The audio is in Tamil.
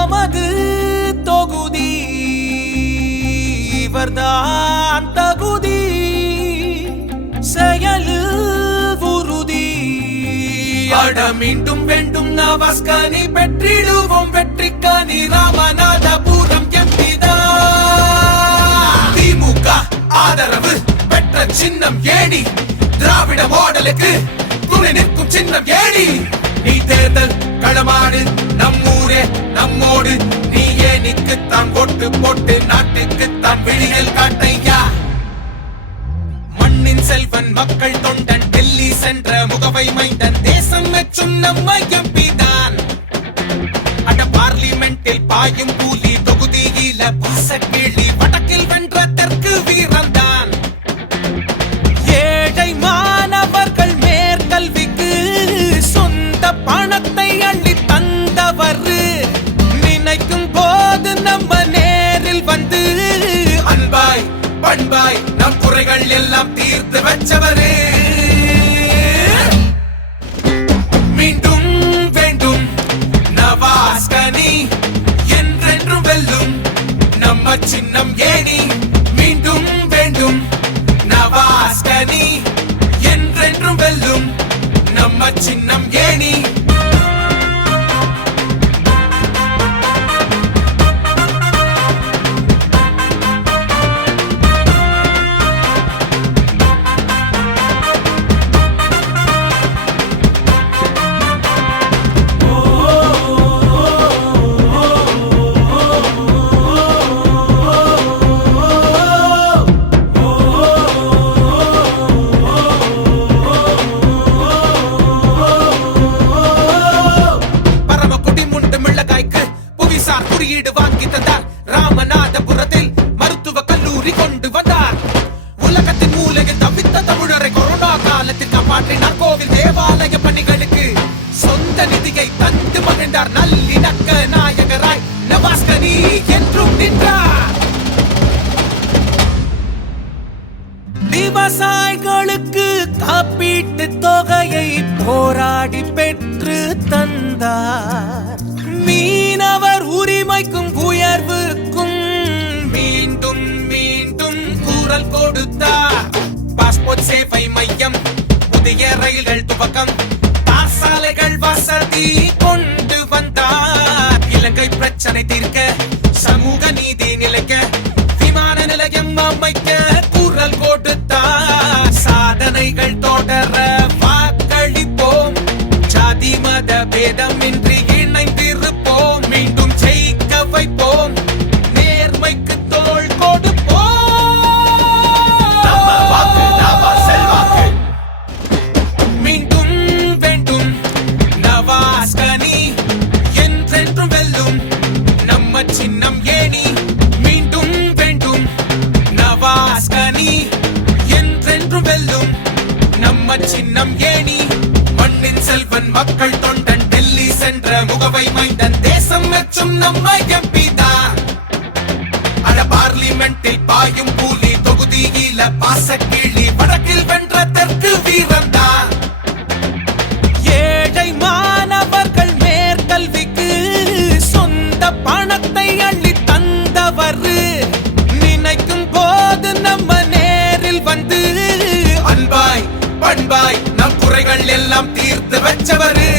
நமது தொகுதி. இவர்தான் தகுதி. செயலில் உறுதி. அட மீண்டும் வேண்டும் நவஸ்கனி பெற்றிடுவோம் வெற்றிக்கானி ராமநாதபுரம் எம்பிதா. திமுக ஆதரவு பெற்ற சின்னம் ஏடி திராவிட மாடலுக்கு துணை நிற்கும் சின்னம் ஏடி நீ தேர்தல் களமாடு நம்மூரே நம்மோடு. நீயே நிற்குத்தான் ஓட்டு போட்டு நாட்டுக்குத்தான் விழியில் காட்டையா? மண்ணின் செல்வன் மக்கள் தொண்டன் டெல்லி சென்ற முகவை மைந்தன் தேசம் மெச்சும் நம்ம எம்பி தான். அட பார்லிமெண்டில் பாயும் நம்ம நேரில் வந்து அன்பாய் பண்பாய் நம் குறைகள் எல்லாம் தீர்த்து வச்சவரே. மீண்டும் வேண்டும் நவாஸ்கனி என்றென்றும் வெல்லும் நம்ம சின்னம் ஏனி. மீண்டும் வேண்டும் நவாஸ்கனி என்றென்றும் வெல்லும் நம்ம சின்னம் ஏனி. குறியீடு வாங்கி தந்தார். ராமநாதபுரத்தில் மருத்துவ கல்லூரி கொண்டு வந்தார். உலகத்தின் மூலையில் தவித்த தமிழரை கொரோனா காலத்தில் காப்பாற்றினார். கோவில் தேவாலய பணிகளுக்கு சொந்த நிதியை தந்து மகிழ்ந்தார். நல்லிணக்க நாயகராய் நவாஸ்கனி என்றும் நின்றார். விவசாயிகளுக்கு காப்பீட்டு தொகையை போராடி பெற்று தந்தார். குரல் கொடுத்தார் பாஸ்போர்ட் சேவை மையம் புதிய ரயில்கள் துவக்கம். பாசாலைகள் வசதி கொண்டு வந்தார். இலங்கை பிரச்சனை தீர்க்க சின்னம் ஏணி மண்ணின் செல்வன் மக்கள் தொண்டன் டெல்லி சென்ற முகவை மைந்தன் தேசம் மெச்சும் நம்ம எம்பி தான் அட பார்லிமெண்டில் பாயும் கூலி தொகுதியில பாசக்கிளி வடக்கில் வென்ற தெற்கு வீரன்தான். தான் பண்பாய் நம் குறைகள் எல்லாம் தீர்த்து வச்சவரு.